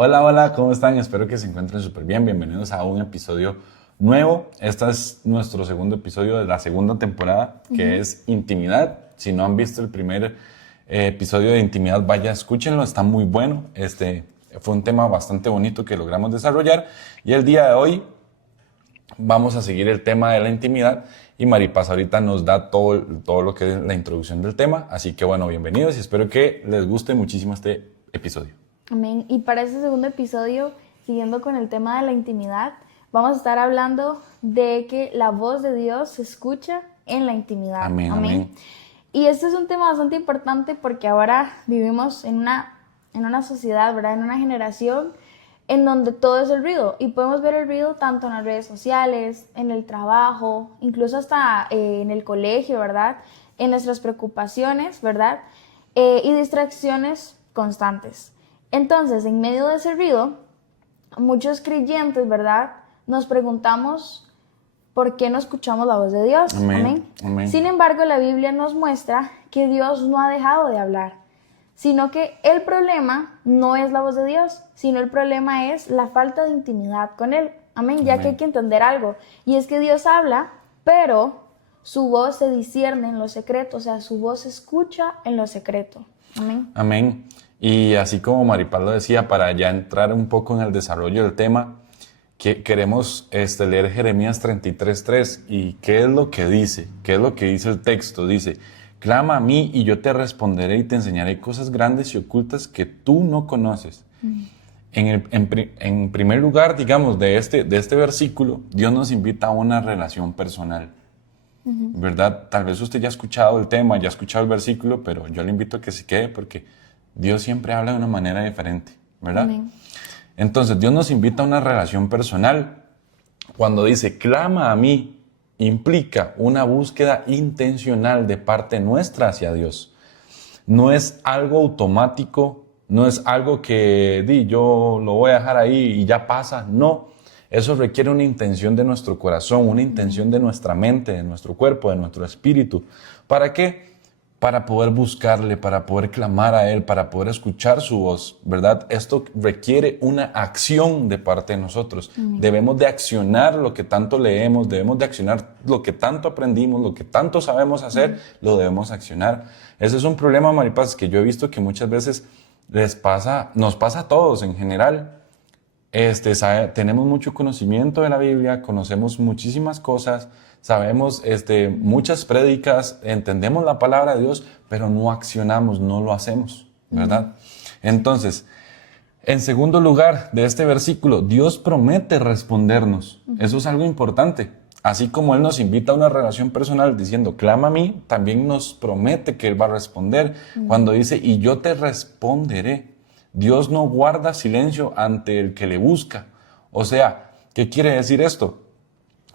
Hola, hola, ¿cómo están? Espero que se encuentren súper bien. Bienvenidos a un episodio nuevo. Este es nuestro segundo episodio de la segunda temporada, que es Intimidad. Si no han visto el primer episodio de Intimidad, vaya, escúchenlo, está muy bueno. Fue un tema bastante bonito que logramos desarrollar. Y el día de hoy vamos a seguir el tema de la intimidad. Y Maripaz ahorita nos da todo lo que es la introducción del tema. Así que bueno, bienvenidos y espero que les guste muchísimo este episodio. Amén. Y para este segundo episodio, siguiendo con el tema de la intimidad, vamos a estar hablando de que la voz de Dios se escucha en la intimidad. Amén, amén. Y este es un tema bastante importante porque ahora vivimos en una sociedad, ¿verdad? En una generación en donde todo es el ruido. Y podemos ver el ruido tanto en las redes sociales, en el trabajo, incluso hasta en el colegio, ¿verdad? En nuestras preocupaciones, ¿verdad? Y distracciones constantes. Entonces, en medio de ese ruido, muchos creyentes, ¿verdad?, nos preguntamos por qué no escuchamos la voz de Dios. Amén. Amén. Sin embargo, la Biblia nos muestra que Dios no ha dejado de hablar, sino que el problema no es la voz de Dios, sino el problema es la falta de intimidad con Él. Amén. Ya que hay que entender algo, y es que Dios habla, pero su voz se discierne en lo secreto, o sea, su voz se escucha en lo secreto. Amén. Amén. Y así como Maripaz lo decía, para ya entrar un poco en el desarrollo del tema, que queremos leer Jeremías 33:3. ¿Y qué es lo que dice? ¿Qué es lo que dice el texto? Dice, clama a mí y yo te responderé y te enseñaré cosas grandes y ocultas que tú no conoces. En primer lugar, digamos, de este versículo, Dios nos invita a una relación personal. ¿Verdad? Tal vez usted ya ha escuchado el tema, ya ha escuchado el versículo, pero yo le invito a que se quede porque Dios siempre habla de una manera diferente, ¿verdad? Amén. Entonces, Dios nos invita a una relación personal. Cuando dice, clama a mí, implica una búsqueda intencional de parte nuestra hacia Dios. No es algo automático, no es algo que yo lo voy a dejar ahí y ya pasa. No, eso requiere una intención de nuestro corazón, una intención de nuestra mente, de nuestro cuerpo, de nuestro espíritu. ¿Para qué? Para poder buscarle, para poder clamar a Él, para poder escuchar su voz, ¿verdad? Esto requiere una acción de parte de nosotros. Debemos de accionar lo que tanto leemos, debemos de accionar lo que tanto aprendimos, lo que tanto sabemos hacer, lo debemos accionar. Ese es un problema, Maripaz, que yo he visto que muchas veces nos pasa a todos en general. Tenemos mucho conocimiento de la Biblia, conocemos muchísimas cosas, sabemos muchas prédicas, entendemos la palabra de Dios, pero no accionamos, no lo hacemos, ¿verdad? Entonces, en segundo lugar de este versículo, Dios promete respondernos. Eso es algo importante. Así como Él nos invita a una relación personal diciendo, clama a mí, también nos promete que Él va a responder. Cuando dice, y yo te responderé. Dios no guarda silencio ante el que le busca. O sea, ¿qué quiere decir esto?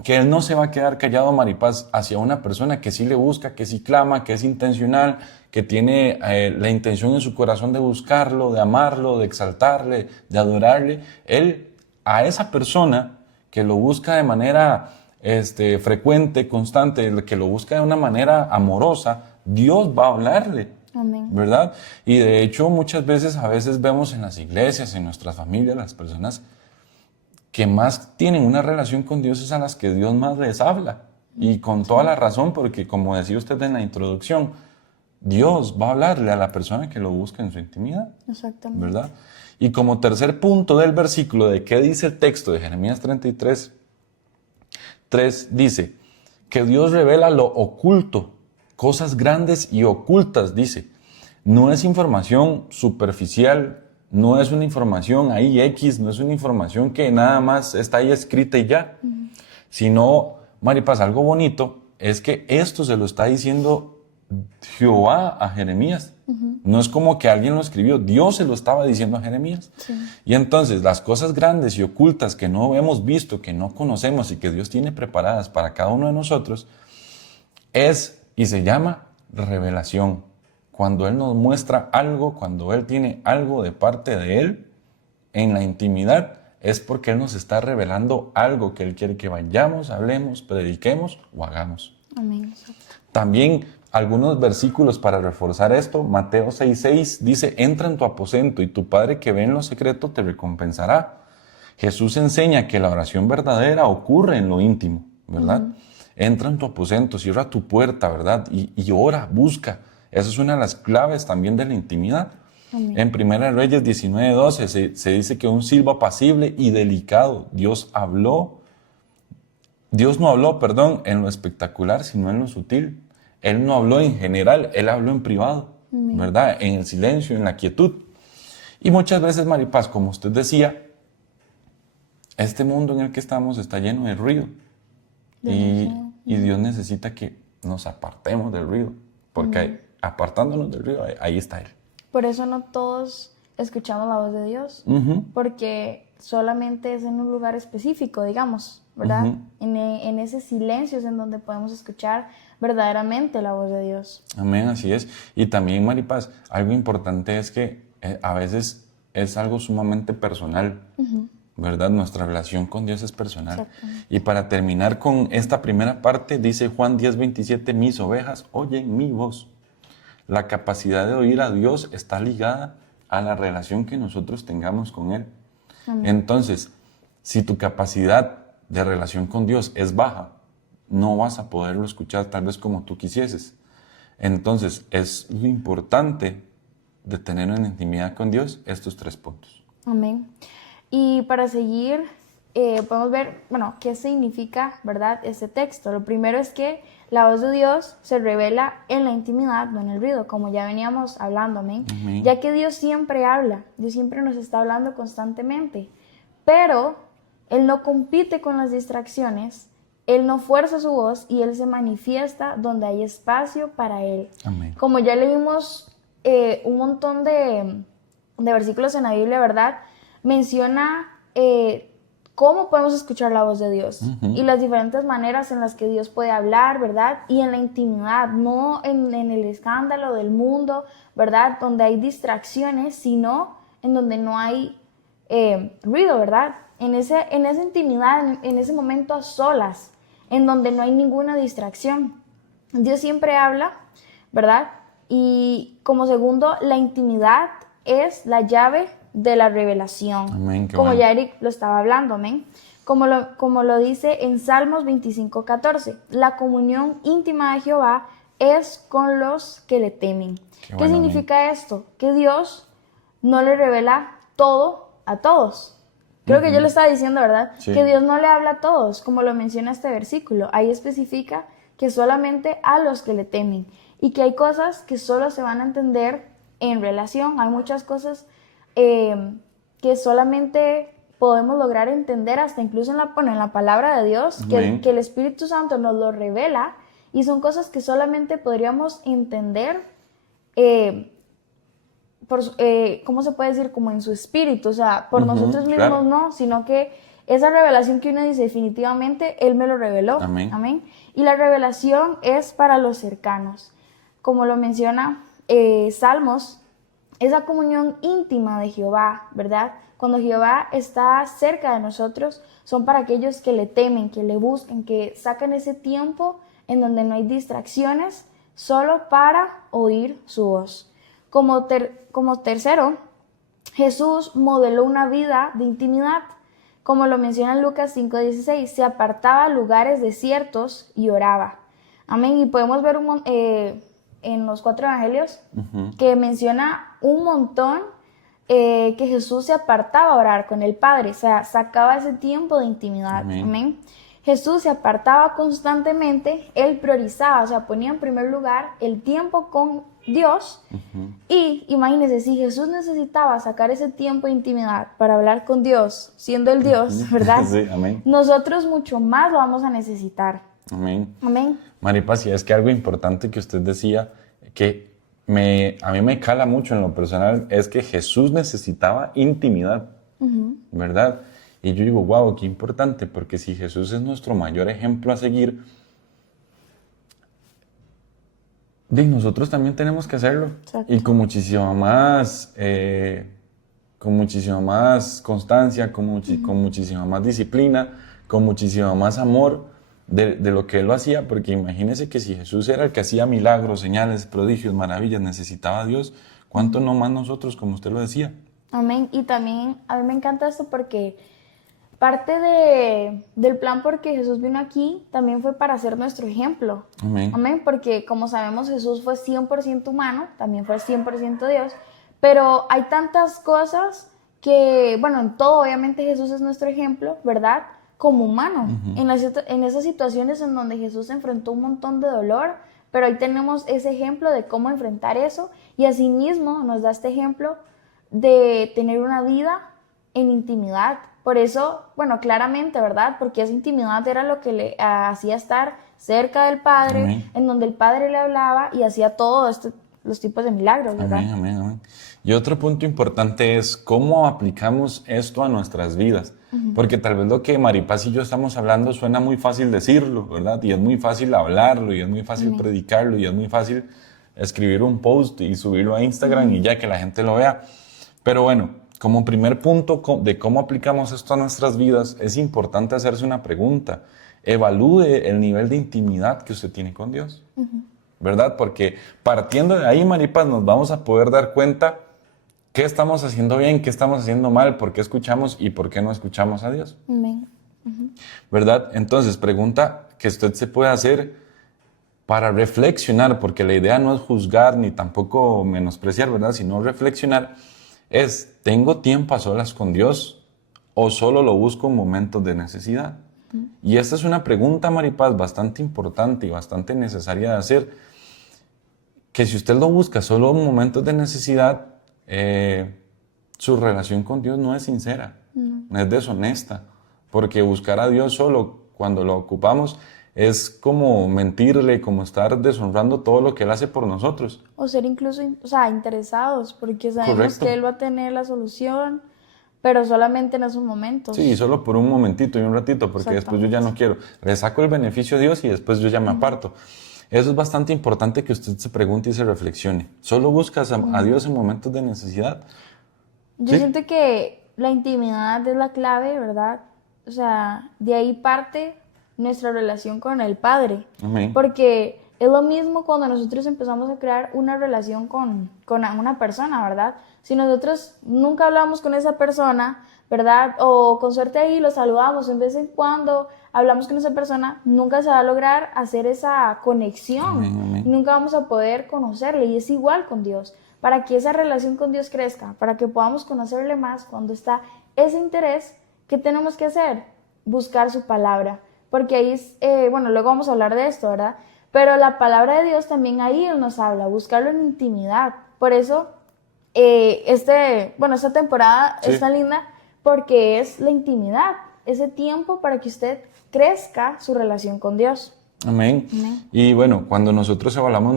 Que Él no se va a quedar callado, Maripaz, hacia una persona que sí le busca, que sí clama, que es intencional, que tiene la intención en su corazón de buscarlo, de amarlo, de exaltarle, de adorarle. Él, a esa persona que lo busca de manera frecuente, constante, que lo busca de una manera amorosa, Dios va a hablarle. Amén. ¿Verdad? Y de hecho muchas veces, a veces vemos en las iglesias, en nuestras familias, las personas que más tienen una relación con Dios es a las que Dios más les habla. Y con toda la razón, porque como decía usted en la introducción, Dios va a hablarle a la persona que lo busca en su intimidad. Exactamente. ¿Verdad? Y como tercer punto del versículo de qué dice el texto de Jeremías 33:3, dice que Dios revela lo oculto, cosas grandes y ocultas, dice. No es información superficial, no es una información ahí X, no es una información que nada más está ahí escrita y ya. Sino, Maripaz, algo bonito es que esto se lo está diciendo Jehová a Jeremías. No es como que alguien lo escribió, Dios se lo estaba diciendo a Jeremías. Sí. Y entonces las cosas grandes y ocultas que no hemos visto, que no conocemos y que Dios tiene preparadas para cada uno de nosotros, es y se llama revelación. Cuando Él nos muestra algo, cuando Él tiene algo de parte de Él en la intimidad, es porque Él nos está revelando algo que Él quiere que vayamos, hablemos, prediquemos o hagamos. Amén. También algunos versículos para reforzar esto. Mateo 6:6 dice, entra en tu aposento y tu Padre que ve en lo secreto te recompensará. Jesús enseña que la oración verdadera ocurre en lo íntimo, ¿verdad? Entra en tu aposento, cierra tu puerta, ¿verdad? Y ora, busca. Esa es una de las claves también de la intimidad. En 1 Reyes 19:12 se dice que un silbo apacible y delicado. Dios no habló, en lo espectacular, sino en lo sutil. Él no habló en general, Él habló en privado, ¿verdad? En el silencio, en la quietud. Y muchas veces, Maripaz, como usted decía, este mundo en el que estamos está lleno de ruido. Y Dios necesita que nos apartemos del ruido, porque apartándonos del ruido, ahí está Él. Por eso no todos escuchamos la voz de Dios, porque solamente es en un lugar específico, digamos, ¿verdad? En ese silencio es en donde podemos escuchar verdaderamente la voz de Dios. Amén, así es. Y también, Maripaz, algo importante es que a veces es algo sumamente personal, ¿verdad? Nuestra relación con Dios es personal. Y para terminar con esta primera parte, dice Juan 10:27, mis ovejas oyen mi voz. La capacidad de oír a Dios está ligada a la relación que nosotros tengamos con Él. Amén. Entonces, si tu capacidad de relación con Dios es baja, no vas a poderlo escuchar tal vez como tú quisieses. Entonces, es lo importante de tener una intimidad con Dios, estos 3 puntos. Amén. Y para seguir, podemos ver, bueno, qué significa, ¿verdad?, este texto. Lo primero es que la voz de Dios se revela en la intimidad, no en el ruido, como ya veníamos hablando, amén. Ya que Dios siempre habla, Dios siempre nos está hablando constantemente, pero Él no compite con las distracciones, Él no fuerza su voz y Él se manifiesta donde hay espacio para Él. Amén. Como ya leímos un montón de versículos en la Biblia, ¿verdad?, menciona cómo podemos escuchar la voz de Dios y las diferentes maneras en las que Dios puede hablar, ¿verdad? Y en la intimidad, no en el escándalo del mundo, ¿verdad? Donde hay distracciones, sino en donde no hay ruido, ¿verdad? En esa intimidad, en ese momento a solas, en donde no hay ninguna distracción. Dios siempre habla, ¿verdad? Y como segundo, la intimidad es la llave de la revelación. Amén, como bueno. ya Eric lo estaba hablando, amén. Como lo dice en Salmos 25:14, la comunión íntima de Jehová es con los que le temen. ¿Qué significa esto? Que Dios no le revela todo a todos. Creo que yo lo estaba diciendo, ¿verdad? Sí. Que Dios no le habla a todos, como lo menciona este versículo. Ahí especifica que solamente a los que le temen y que hay cosas que solo se van a entender en relación. Hay muchas cosas que solamente podemos lograr entender hasta incluso en la palabra de Dios, que el Espíritu Santo nos lo revela, y son cosas que solamente podríamos entender, ¿cómo se puede decir? Como en su espíritu, o sea, por nosotros mismos, claro. No, sino que esa revelación que uno dice, definitivamente Él me lo reveló. Amén. Amén. Y la revelación es para los cercanos, como lo menciona Salmos. Esa comunión íntima de Jehová, ¿verdad? Cuando Jehová está cerca de nosotros, son para aquellos que le temen, que le buscan, que sacan ese tiempo en donde no hay distracciones, solo para oír su voz. Como tercero, Jesús modeló una vida de intimidad. Como lo menciona en Lucas 5:16, se apartaba a lugares desiertos y oraba. Amén. Y podemos ver en los 4 evangelios, que menciona un montón que Jesús se apartaba a orar con el Padre, o sea, sacaba ese tiempo de intimidad. Amén. Jesús se apartaba constantemente, Él priorizaba, o sea, ponía en primer lugar el tiempo con Dios. Y imagínense, si Jesús necesitaba sacar ese tiempo de intimidad para hablar con Dios, siendo el Dios, ¿verdad? Sí, amén. Nosotros mucho más lo vamos a necesitar. Amén. Amén. Maripaz, y es que algo importante que usted decía, que a mí me cala mucho en lo personal, es que Jesús necesitaba intimidad, ¿verdad? Y yo digo, wow, qué importante, porque si Jesús es nuestro mayor ejemplo a seguir, nosotros también tenemos que hacerlo. Exacto. Y con muchísima más constancia, con muchísima más disciplina, con muchísima más amor, de lo que Él lo hacía, porque imagínense que si Jesús era el que hacía milagros, señales, prodigios, maravillas, necesitaba a Dios, ¿cuánto no más nosotros, como usted lo decía? Amén. Y también a mí me encanta esto porque parte del plan por que Jesús vino aquí también fue para ser nuestro ejemplo. Amén. Amén. Porque como sabemos, Jesús fue 100% humano, también fue 100% Dios. Pero hay tantas cosas que, bueno, en todo obviamente Jesús es nuestro ejemplo, ¿verdad? Como humano. En esas situaciones en donde Jesús enfrentó un montón de dolor, pero ahí tenemos ese ejemplo de cómo enfrentar eso. Y asimismo nos da este ejemplo de tener una vida en intimidad. Por eso, bueno, claramente, ¿verdad? Porque esa intimidad era lo que le hacía estar cerca del Padre, Amén. en donde el Padre le hablaba y hacía todos los tipos de milagros, ¿verdad? Amén, amén, amén. Y otro punto importante es cómo aplicamos esto a nuestras vidas. Porque tal vez lo que Maripaz y yo estamos hablando suena muy fácil decirlo, ¿verdad? Y es muy fácil hablarlo, y es muy fácil predicarlo, y es muy fácil escribir un post y subirlo a Instagram y ya que la gente lo vea. Pero bueno, como primer punto de cómo aplicamos esto a nuestras vidas, es importante hacerse una pregunta. Evalúe el nivel de intimidad que usted tiene con Dios, ¿verdad? Porque partiendo de ahí, Maripaz, nos vamos a poder dar cuenta qué estamos haciendo bien, qué estamos haciendo mal, por qué escuchamos y por qué no escuchamos a Dios. Amén. ¿Verdad? Entonces, pregunta que usted se puede hacer para reflexionar, porque la idea no es juzgar ni tampoco menospreciar, ¿verdad? Sino reflexionar es, ¿tengo tiempo a solas con Dios o solo lo busco en momentos de necesidad? Y esta es una pregunta, Maripaz, bastante importante y bastante necesaria de hacer, que si usted lo busca solo en momentos de necesidad, su relación con Dios no es sincera, es deshonesta, porque buscar a Dios solo cuando lo ocupamos es como mentirle, como estar deshonrando todo lo que Él hace por nosotros. O ser incluso, o sea, interesados, porque sabemos Correcto. que Él va a tener la solución, pero solamente en esos momentos. Sí, solo por un momentito y un ratito, porque después yo ya no quiero. Le saco el beneficio a Dios y después yo ya me aparto. Eso es bastante importante que usted se pregunte y se reflexione. ¿Solo buscas a Dios en momentos de necesidad? Yo ¿Sí? siento que la intimidad es la clave, ¿verdad? O sea, de ahí parte nuestra relación con el Padre. Amén. Porque es lo mismo cuando nosotros empezamos a crear una relación con una persona, ¿verdad? Si nosotros nunca hablamos con esa persona, ¿verdad? O con suerte ahí lo saludamos, en vez en cuando hablamos con esa persona, nunca se va a lograr hacer esa conexión. Amén, amén. Nunca vamos a poder conocerle, y es igual con Dios. Para que esa relación con Dios crezca, para que podamos conocerle más, cuando está ese interés, ¿qué tenemos que hacer? Buscar su palabra. Porque ahí, bueno, luego vamos a hablar de esto, ¿verdad? Pero la palabra de Dios también ahí Él nos habla, buscarlo en intimidad. Por eso, esta temporada Sí. es tan linda, porque es la intimidad, ese tiempo para que usted crezca su relación con Dios. Amén. Amén. Y bueno, cuando nosotros evaluamos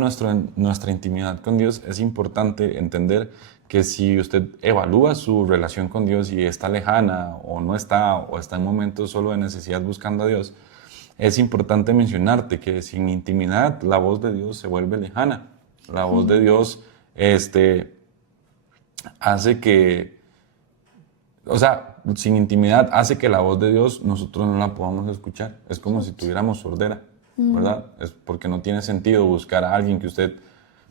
nuestra intimidad con Dios, es importante entender que si usted evalúa su relación con Dios y está lejana o no está, o está en momentos solo de necesidad buscando a Dios, es importante mencionarte que sin intimidad la voz de Dios se vuelve lejana. La voz de Dios hace que, o sea, sin intimidad hace que la voz de Dios nosotros no la podamos escuchar. Es como si tuviéramos sordera, ¿verdad? Es porque no tiene sentido buscar a alguien que usted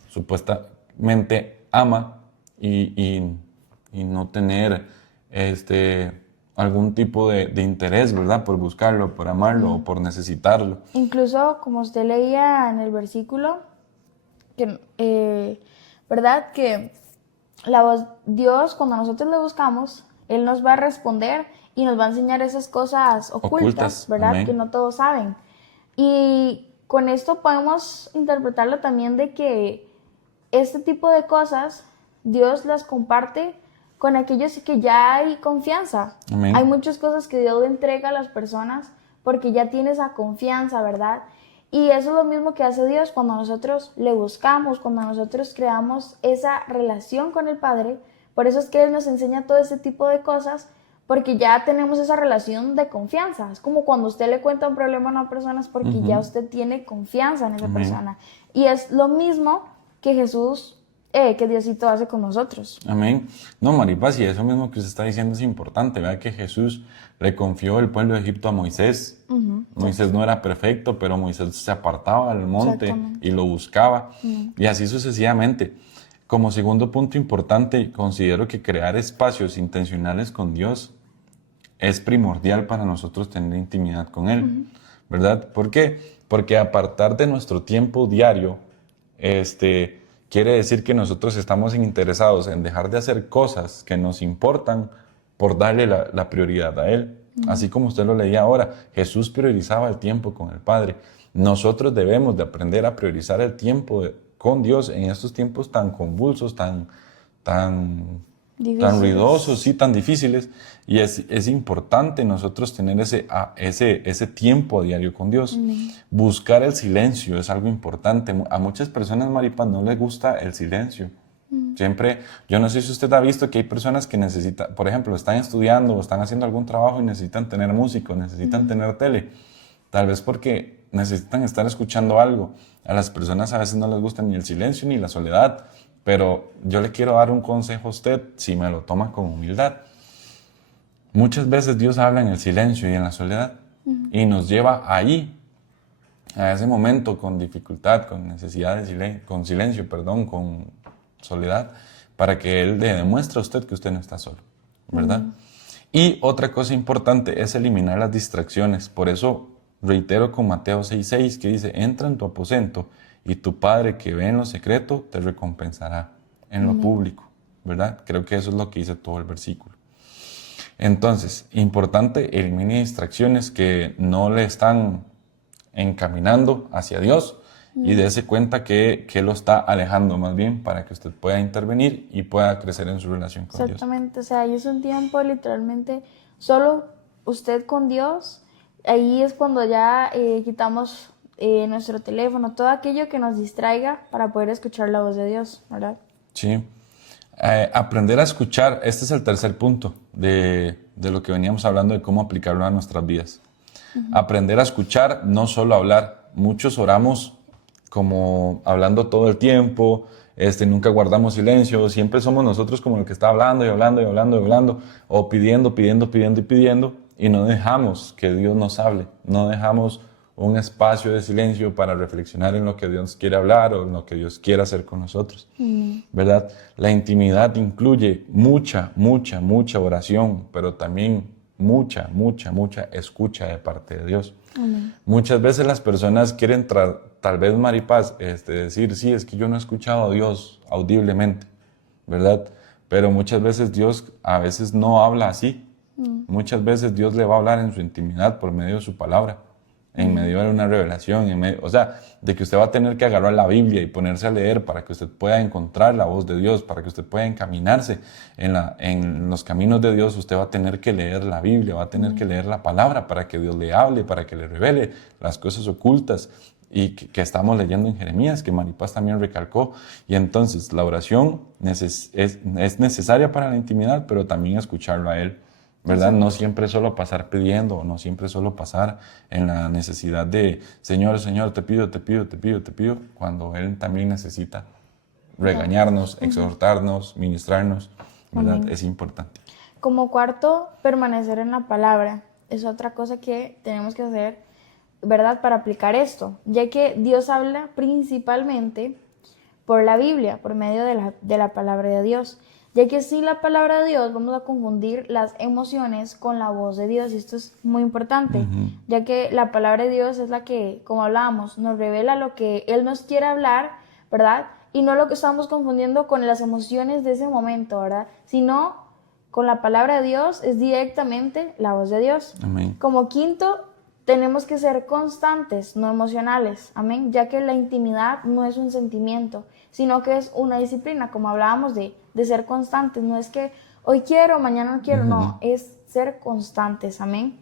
supuestamente ama y no tener algún tipo de interés, ¿verdad? Por buscarlo, por amarlo o por necesitarlo. Incluso, como usted leía en el versículo, que, ¿verdad? Que la voz, Dios, cuando nosotros le buscamos, Él nos va a responder y nos va a enseñar esas cosas ocultas, ¿verdad? Amén. Que no todos saben. Y con esto podemos interpretarlo también de que este tipo de cosas Dios las comparte con aquellos que ya hay confianza. Amén. Hay muchas cosas que Dios le entrega a las personas porque ya tiene esa confianza, ¿verdad? Y eso es lo mismo que hace Dios cuando nosotros le buscamos, cuando nosotros creamos esa relación con el Padre. Por eso es que Él nos enseña todo ese tipo de cosas, porque ya tenemos esa relación de confianza. Es como cuando usted le cuenta un problema a una persona, es porque ya usted tiene confianza en esa persona. Y es lo mismo que Jesús que Diosito hace con nosotros. Amén. No, Maripaz, y eso mismo que usted está diciendo es importante. Vea que Jesús le confió el pueblo de Egipto a Moisés. Moisés no era perfecto, pero Moisés se apartaba del monte y lo buscaba. Y así sucesivamente. Como segundo punto importante, considero que crear espacios intencionales con Dios es primordial para nosotros tener intimidad con Él, ¿verdad? ¿Por qué? Porque apartar de nuestro tiempo diario, quiere decir que nosotros estamos interesados en dejar de hacer cosas que nos importan por darle la prioridad a Él. Así como usted lo leía ahora, Jesús priorizaba el tiempo con el Padre. Nosotros debemos de aprender a priorizar el tiempo con Dios en estos tiempos tan convulsos, tan ruidosos y tan difíciles. Y es importante nosotros tener ese tiempo a diario con Dios. Buscar el silencio es algo importante. A muchas personas, Maripaz, no les gusta el silencio. Siempre, yo no sé si usted ha visto que hay personas que necesitan, por ejemplo, están estudiando o están haciendo algún trabajo y necesitan tener música, necesitan tener tele. Tal vez porque necesitan estar escuchando algo. A las personas a veces no les gusta ni el silencio ni la soledad. Pero yo le quiero dar un consejo a usted, si me lo toma con humildad. Muchas veces Dios habla en el silencio y en la soledad y nos lleva ahí, a ese momento con dificultad, con necesidad de silencio, con soledad, para que Él le demuestre a usted que usted no está solo, ¿verdad? Y otra cosa importante es eliminar las distracciones. Por eso reitero con Mateo 6:6 que dice, entra en tu aposento y tu Padre que ve en lo secreto te recompensará en lo público, ¿verdad? Creo que eso es lo que dice todo el versículo. Entonces, importante, elimine distracciones que no le están encaminando hacia Dios y dése cuenta que lo está alejando más bien para que usted pueda intervenir y pueda crecer en su relación con Dios. Exactamente, o sea, ahí es un tiempo literalmente solo usted con Dios. Ahí es cuando ya quitamos nuestro teléfono, todo aquello que nos distraiga para poder escuchar la voz de Dios, ¿verdad? Sí. Aprender a escuchar, este es el tercer punto de lo que veníamos hablando de cómo aplicarlo a nuestras vidas. Aprender a escuchar, no solo hablar. Muchos oramos como hablando todo el tiempo, nunca guardamos silencio, siempre somos nosotros como el que está hablando y hablando y hablando y hablando, o pidiendo y no dejamos que Dios nos hable, no dejamos un espacio de silencio para reflexionar en lo que Dios quiere hablar o en lo que Dios quiere hacer con nosotros, ¿verdad? La intimidad incluye mucha oración, pero también mucha escucha de parte de Dios. Muchas veces las personas quieren, tal vez, Maripaz, decir, sí, es que yo no he escuchado a Dios audiblemente, ¿verdad? Pero muchas veces Dios a veces no habla así. Muchas veces Dios le va a hablar en su intimidad por medio de su palabra, en medio de una revelación, o sea, de que usted va a tener que agarrar la Biblia y ponerse a leer para que usted pueda encontrar la voz de Dios, para que usted pueda encaminarse en los caminos de Dios. Usted va a tener que leer la Biblia, va a tener que leer la palabra para que Dios le hable, para que le revele las cosas ocultas y que estamos leyendo en Jeremías, que Maripaz también recalcó. Y entonces la oración es necesaria para la intimidad, pero también escucharlo a Él, ¿verdad? No siempre solo pasar pidiendo, no siempre solo pasar en la necesidad de Señor, te pido, cuando Él también necesita regañarnos, exhortarnos, ministrarnos, ¿verdad? Es importante. Como cuarto, permanecer en la palabra. Es otra cosa que tenemos que hacer, ¿verdad? Para aplicar esto, ya que Dios habla principalmente por la Biblia, por medio de la palabra de Dios. Ya que sin la palabra de Dios vamos a confundir las emociones con la voz de Dios, y esto es muy importante, ya que la palabra de Dios es la que, como hablábamos, nos revela lo que Él nos quiere hablar, ¿verdad? Y no lo que estamos confundiendo con las emociones de ese momento, ¿verdad? Sino con la palabra de Dios es directamente la voz de Dios. Amén. Como quinto, tenemos que ser constantes, no emocionales, amén, ya que la intimidad no es un sentimiento, sino que es una disciplina, como hablábamos de ser constantes. No es que hoy quiero, mañana no quiero, no, es ser constantes, amén.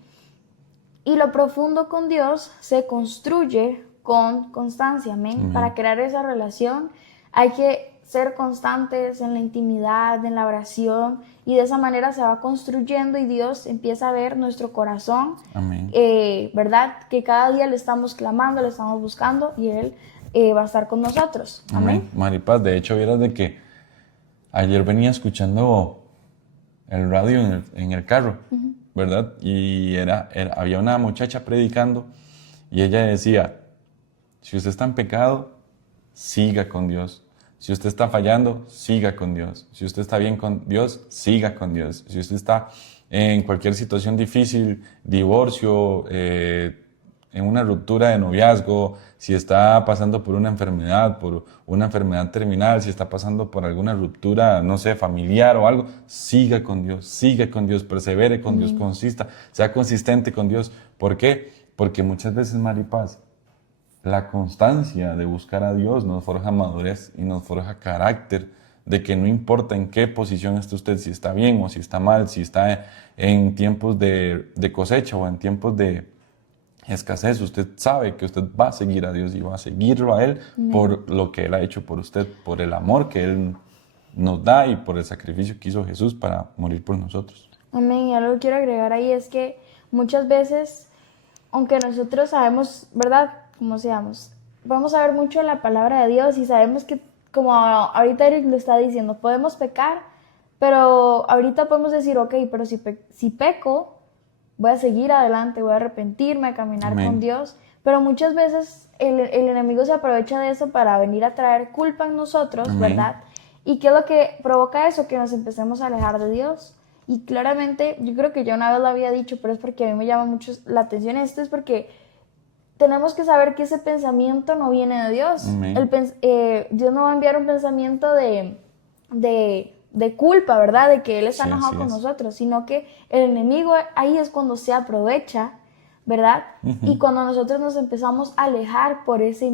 Y lo profundo con Dios se construye con constancia, amén. Para crear esa relación hay que ser constantes en la intimidad, en la oración, y de esa manera se va construyendo y Dios empieza a ver nuestro corazón, ¿verdad? Que cada día le estamos clamando, le estamos buscando y Él va a estar con nosotros. Amén. Maripaz, de hecho, vieras de que Ayer venía escuchando el radio en el carro, ¿verdad? Y había una muchacha predicando y ella decía, si usted está en pecado, siga con Dios. Si usted está fallando, siga con Dios. Si usted está bien con Dios, siga con Dios. Si usted está en cualquier situación difícil, divorcio, en una ruptura de noviazgo, si está pasando por una enfermedad terminal, si está pasando por alguna ruptura, no sé, familiar o algo, siga con Dios, persevere con Dios, consista, sea consistente con Dios. ¿Por qué? Porque muchas veces, Maripaz, la constancia de buscar a Dios nos forja madurez y nos forja carácter, de que no importa en qué posición esté usted, si está bien o si está mal, si está en tiempos de cosecha o en tiempos de escasez, usted sabe que usted va a seguir a Dios y va a seguirlo a Él por lo que Él ha hecho por usted, por el amor que Él nos da y por el sacrificio que hizo Jesús para morir por nosotros. Amén. Y algo que quiero agregar ahí es que muchas veces, aunque nosotros sabemos, ¿verdad?, como seamos, vamos a ver mucho la palabra de Dios y sabemos que, como ahorita Eric lo está diciendo, podemos pecar, pero ahorita podemos decir, ok, pero si peco, voy a seguir adelante, voy a arrepentirme, a caminar con Dios. Pero muchas veces el enemigo se aprovecha de eso para venir a traer culpa en nosotros, ¿verdad? ¿Y qué es lo que provoca eso? Que nos empecemos a alejar de Dios. Y claramente, yo creo que yo una vez lo había dicho, pero es porque a mí me llama mucho la atención esto, es porque tenemos que saber que ese pensamiento no viene de Dios. Dios no va a enviar un pensamiento de culpa, ¿verdad? De que Él está enojado con nosotros, sino que el enemigo ahí es cuando se aprovecha, ¿verdad? Y cuando nosotros nos empezamos a alejar por ese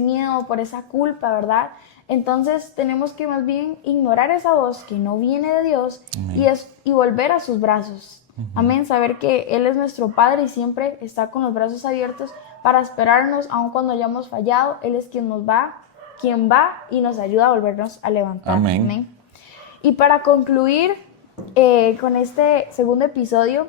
miedo, por esa culpa, ¿verdad? Entonces tenemos que más bien ignorar esa voz que no viene de Dios y volver a sus brazos. Amén, saber que Él es nuestro Padre y siempre está con los brazos abiertos para esperarnos, aun cuando hayamos fallado. Él es quien va y nos ayuda a volvernos a levantar. Amén. Y para concluir con este segundo episodio,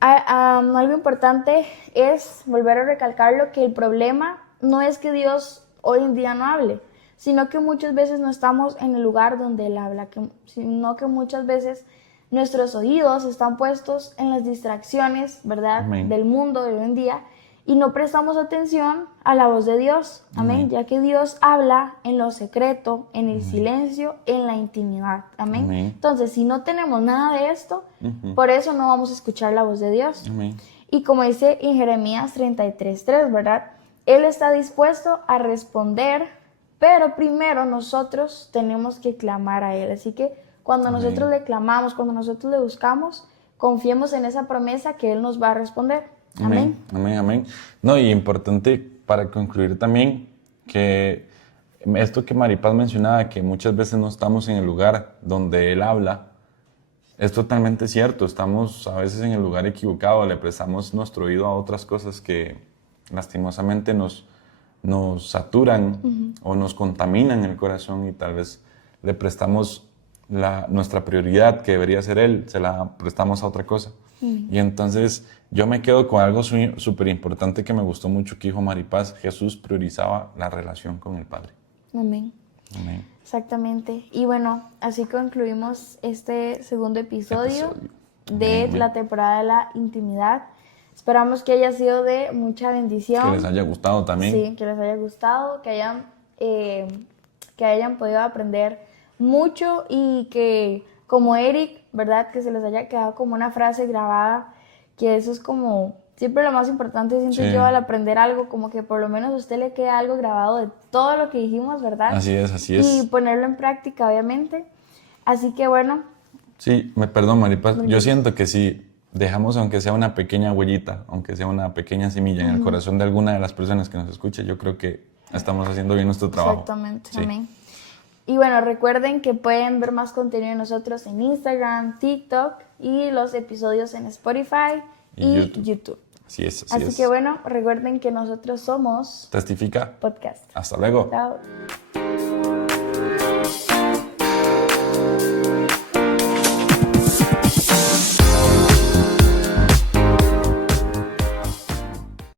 algo importante es volver a recalcarlo, que el problema no es que Dios hoy en día no hable, sino que muchas veces no estamos en el lugar donde Él habla, sino que muchas veces nuestros oídos están puestos en las distracciones, ¿verdad?, del mundo de hoy en día, y no prestamos atención a la voz de Dios. Amén. Ya que Dios habla en lo secreto, en el silencio, en la intimidad. Amén. Entonces, si no tenemos nada de esto, por eso no vamos a escuchar la voz de Dios. Y como dice en Jeremías 33:3, ¿verdad? Él está dispuesto a responder, pero primero nosotros tenemos que clamar a Él. Así que cuando nosotros le clamamos, cuando nosotros le buscamos, confiemos en esa promesa que Él nos va a responder. Amén. Amén. No, y importante para concluir también que esto que Maripaz mencionaba, que muchas veces no estamos en el lugar donde Él habla, es totalmente cierto. Estamos a veces en el lugar equivocado, le prestamos nuestro oído a otras cosas que lastimosamente nos saturan o nos contaminan el corazón, y tal vez le prestamos nuestra prioridad, que debería ser Él, se la prestamos a otra cosa. Y entonces yo me quedo con algo súper importante que me gustó mucho que dijo Maripaz: Jesús priorizaba la relación con el Padre. Amén. Exactamente. Y bueno, así concluimos este segundo episodio de la temporada de la intimidad. Esperamos que haya sido de mucha bendición. Que les haya gustado también. Sí, que les haya gustado, que hayan podido aprender mucho, y que, como Eric, ¿verdad?, que se les haya quedado como una frase grabada, que eso es como siempre lo más importante, siento yo, al aprender algo, como que por lo menos a usted le queda algo grabado de todo lo que dijimos, ¿verdad? Así es. Y ponerlo en práctica, obviamente. Así que bueno. Sí, perdón, Maripaz, yo siento que si dejamos, aunque sea una pequeña huellita, aunque sea una pequeña semilla en el corazón de alguna de las personas que nos escucha, yo creo que estamos haciendo bien nuestro trabajo. Exactamente, amén. Y bueno, recuerden que pueden ver más contenido de nosotros en Instagram, TikTok, y los episodios en Spotify y YouTube. Así es. Así que bueno, recuerden que nosotros somos Testifica Podcast. Hasta luego. Chao.